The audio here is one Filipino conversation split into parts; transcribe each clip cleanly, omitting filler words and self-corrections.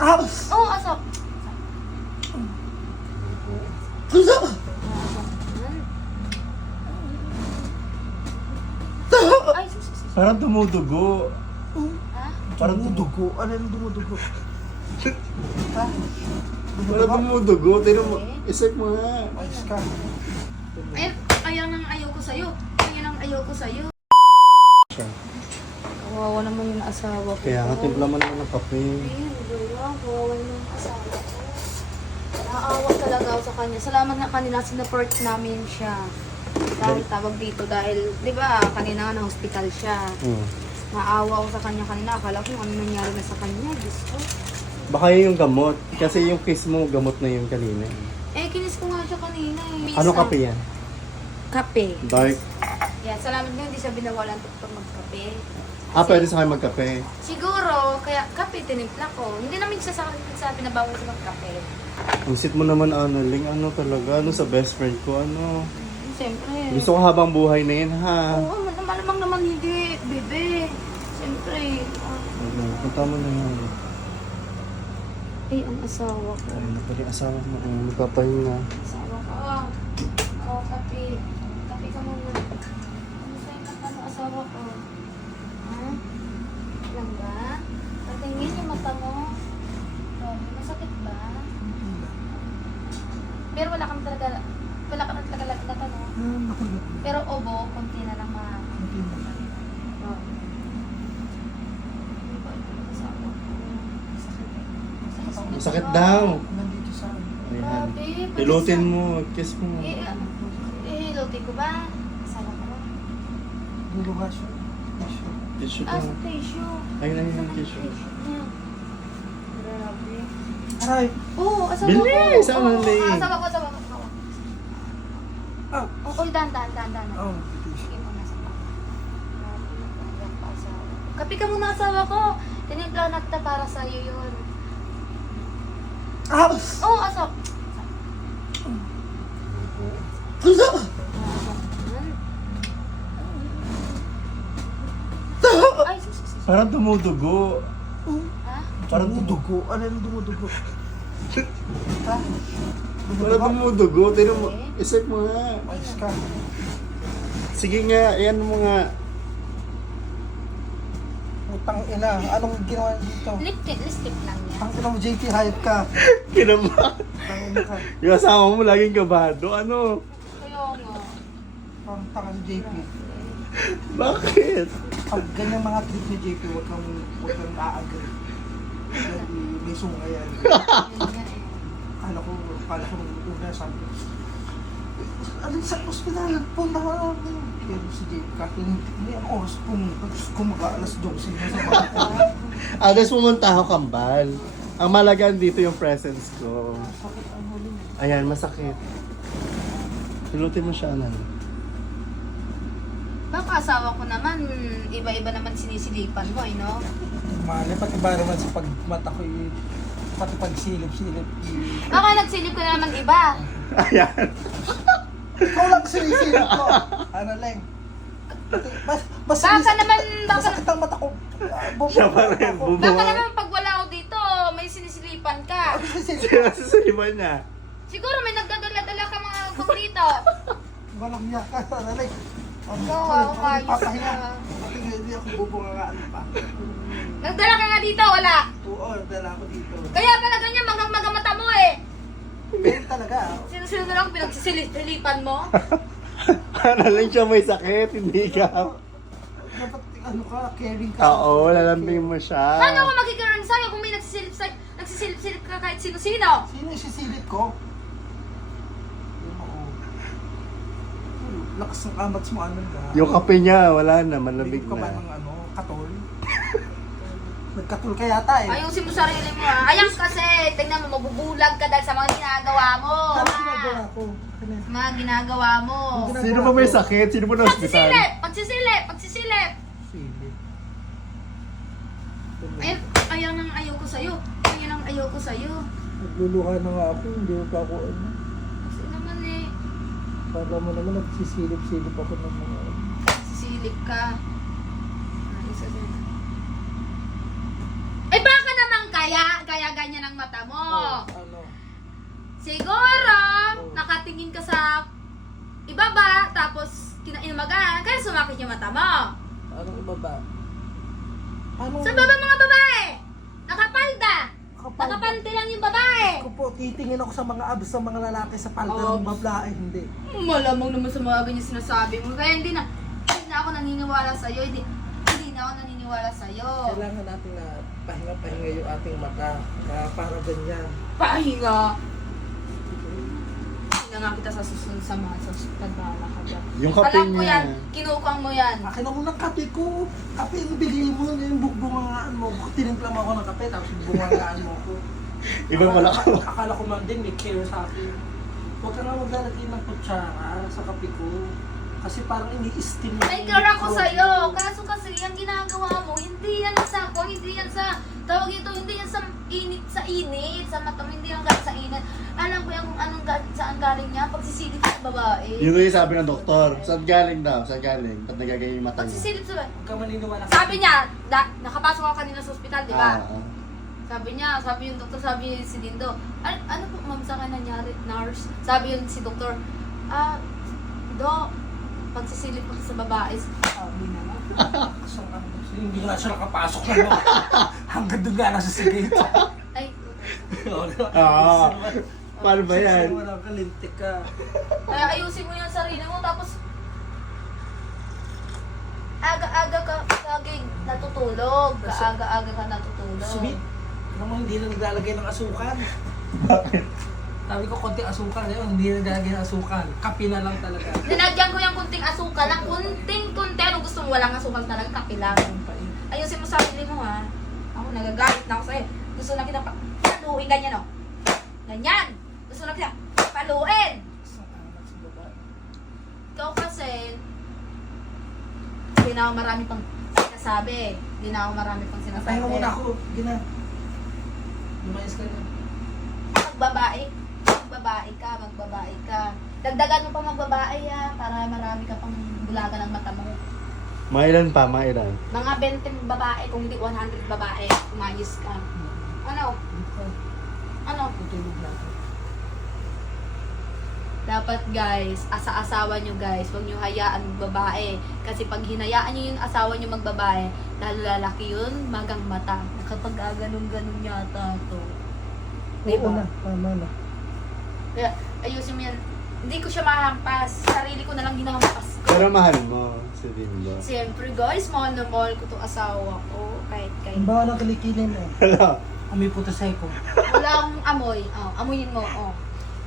Oh, asap. Ay, sus. Parang dumudugo. Ha? Parang Dumudugo. Ano yung dumudugo? Ha? Parang dumudugo. Tignan mo. Isip mo nga. Ayos ka. Ay, ayaw ko sa'yo. Ayan ang ayaw ko sa'yo. Kawawa naman yung asawa ko. Kaya nga timpla mo naman ng kape. Ayun, kawawa naman yung asawa ko. Naawa talaga ako sa kanya. Salamat na kanina, sinuport namin siya. Dahil tawag dito dahil, di ba, kanina nga na-hospital siya. Naawa ako sa kanya kanina. Akala ko ano nangyari na sa kanya. Diyos ko. Baka yun yung gamot. Kasi yung kiss mo, gamot na yun kanina. Eh, kinis ko nga siya kanina. Ano kape yan? Kape. Dark. Yeah, salamat nga hindi siya binawalan pag magkape. Pwede sa kayo magkape. Siguro, kaya kape tinimpla ko. Hindi namin sabi na bawal sa magkape. Ang sweet mo naman, Annalyn. Ano talaga? Ano sa best friend ko? Ano? Siyempre. Gusto ko habang buhay na yun, ha? Oo, malamang naman hindi, bebe. Siyempre. Punta mo na yan. Eh, ang asawa ko. Ay, napali asawa mo. Magpapahinga. Asawa ko. Oh, kape. Kape ka muna. Ano sa'yo ka ng asawa ko? Ha? Lang ba? Patingin yung mata mo. Oh, masakit ba? Pero wala kang talaga lagdatan, no? Pero obo, konti na lang ma... Oh. Masakit daw. Nandito sa akin. Ayan. Grabe, Pilutin mo. Kiss mo. Hilutin ko ba? Asawa ko. Niluha siya. Tissue Ah, ko. sa tissue. Ayun na yung tissue. niya. Grabe. Aray! Oo, asawa Bilis! ko. Ano, Oo, Lay? asawa ko. Ah! Oo, dahan. Oh, Sige mo na sa kape ka muna asawa ko. Tinimpla na kita para sa'yo yun. Oo, asap. Ay, sus. Parang dumudugo. Ha? Parang dumudugo. Ano yung dumudugo? Ha? Parang dumudugo. Tignan mo. Isip mo nga. Ayos ka. Sige nga. Ayan mo nga. Utang ina. Anong ginawa dito? Lip lang yan. Ang ina mo, JP, hayop ka. Kinama. Ang ina ka. Yung asawa mo laging kabado. Ano? Kaya nga. Ang tanga ni JP. Bakit? Pag ganyan mga trip ni JP, huwag kang a-agree. Dahil may sunga yan. Yun nga eh. Kala ko nung una sabi ko, alin sa ospital, punta ka namin. Pero si JP, kahit hindi ang oras kumaga alas 12 na sa mga Agas pumunta ako kambal. Ang malagaan dito yung presence ko. sakit ang huli. Ayan, masakit. Pilutin mo siya, Anan. Baka asawa ko naman, iba-iba naman sinisilipan mo, eh, no? Mali, pati ba naman sa pagmata ko, pati pagsilip-silip. Baka nagsilip ko na naman iba. Ayan. Ikaw lang sinisilip ko. Ano lang. Baka naman, Masakit ang mata ko. Siya pa rin, baka bumuha. naman pag wala ako dito, may sinisilipan ka. Sino sasaliman niya? Siguro may nagdadala-dala ka mga paborito. Walang niya ka. Ano lang. Oo, ayos Papahinga. ka. Pati hindi ako bubungangaan pa. Nagdala ka nga dito, wala. Oo, dala ako dito. Kaya pala ganyan, magamata mo eh. Ganyan talaga. Sino-sino na lang pinagsisilipan mo? Ano lang siya may sakit, hindi ka. Dapat ano ka, caring ka. Oo, lalambing mo siya. Paano ako magkikaroon sa'yo kung may nagsisilip ka kahit sino-sino? Sino yung sisilip ko? Oo. Lakas ng kamats mo, ano na. Yung kape niya, wala na, malamig Bigyan ka ba na. ng ano, katol? Nagkatol ka yata eh. Ayusin mo sarili mo ha. Ayan kasi, tingnan mo, mabubulag ka dahil sa mga ginagawa mo. Ano ha? ginagawa ko? Ano? Mga ginagawa mo. Sino ba may sakit? Sino ba na hospital? Pagsisilip. Silip. Ayan ang ayaw ko sa'yo. Nagluluha na nga ako, hindi pa ako ano. Kasi naman eh, Para mo naman nagsisilip-silip ako ng mga... sisilip ka. Isa din. Eh baka naman kaya ganyan mata mo. Anong ibaba? Paano? Sa baba mga babae! Nakapalda! Kapal. Nakapanty lang yung babae! Ako po, titingin ako sa mga abs ng mga lalaki sa palda Oo. ng babae, hindi. Malamang naman sa mga ganyan sinasabi mo. Kaya hindi na ako naniniwala sa'yo. Hindi na ako naniniwala sa'yo. Kailangan natin na pahinga-pahinga yung ating mata. Kaya para ganyan. Pahinga! Hinga nga kita sa susunod sa mga sa pagbahala ka dyan. Yung kape Alam ko niya. yan, kinukang mo yan. Akin ako ng kape ko. Kape yung bigay mo, yung bungangaan mo. Tinimpla mo ako ng kape, tapos bungangaan mo ko. Ibang wala ka. Akala ko man din, may care sa akin. Huwag ka nga maglalagay ng kutsara sa kape ko. Kasi parang ini-steam mo. May care ako sa'yo. Kaso kasi yung ginagawa mo, hindi yan sa ako, hindi yan sa, tawag ito, hindi yan sa init, sa mata mo, hindi yan galing sa init. Alam ko yung kung anong saan galing niya, pagsisilip sa babae. Yun yung sabi ng doktor. Saan galing daw? Saan galing? Ba't nagaganyan yung mata niya? Pagsisilip sa babae. Huwag ka maniniwala. Sabi niya, nakapasok ako kanina sa ospital, di ba? Ah. Sabi niya, sabi yung doktor, sabi si Dindo, ano po ma'am sa akin nangyari, nurse? Sabi yun si doktor, Dok, pagsisilip ko sa babae, sabi naman. So, hindi nga siya nakapasok na. Hanggang doon nga nasa sigate. Ay, Ah. Paano ba yan? Kasi walang kalintik ka. kaya ayusin mo yung sarili mo, tapos aga-aga ka lagi natutulog. Kaaga-aga ka natutulog. Sweet. Alam mo, hindi na naglalagay ng asukal. Sabi ko, konting asukal. Ngayon, hindi na naglalagay ng asukal. Kape na lang talaga. Nilagyan ko yung kunting asukal lang, kunting-kunti. Ano gusto mo, walang asukal talaga, kape lang. Ayusin mo sarili mo ha. Ako nagagalit na ako sa'yo. Gusto na kita paluin, ganyan o. Ganyan. Gusto na kita paluin. Ikaw kasi, hindi na ako marami pang sinasabi. Hindi na ako marami pang sinasabi. Pahinga muna ako. Gina. Lumayas ka na. Magbabae ka. Dagdagan mo pa magbabae ha, para marami ka pang bulaga ng mata mo. Mailan pa, mailan. Mga 20 babae, kung hindi 100 babae, umayos ka. Ano? Ano? Tutulog na ako. Dapat guys, asa-asawa nyo guys, huwag nyo hayaan babae. Kasi pag hinayaan nyo yung asawa nyo magbabae, lalo lalaki yun, magang mata. Kapag ganun-ganun yata to. Oo na, tama na. Kaya ayusin mo yan. Hindi ko siya mahampas. Sarili ko na lang ginampas ko. Pero mahal mo si Dindo. Siyempre guys, mahal na mahal ko itong asawa ko. Kahit Ang bawa ng kilikilin eh. Hello. Amoy puto seko. wala akong amoy. Oh, amuyin mo. Oh.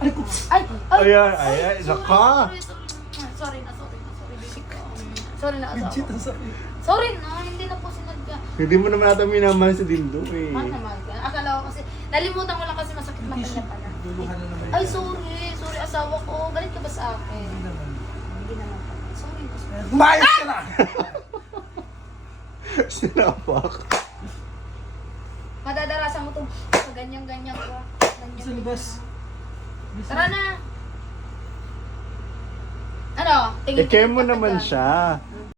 Ay, ko. Ayan, naka. Sorry na, baby ko. Sorry na, asawa. Legit ang sabi. Sorry na, hindi na po sinadya. Hindi mo naman ata minamahal si Dindo eh. Mahal na mahal ka. Akala ko kasi, nalimutan ko lang kasi masakit mata niya pala. Duluhan na naman. Ay, sorry asawa ko. Galit ka ba sa akin? Hindi naman. Hindi naman pala. Sorry na. Umayos ka na! Sinapak. Madadarasan mo itong ganyan-ganyan ka. Sa labas. Tara na. Ano? Tingin I-care mo ka naman dyan. siya.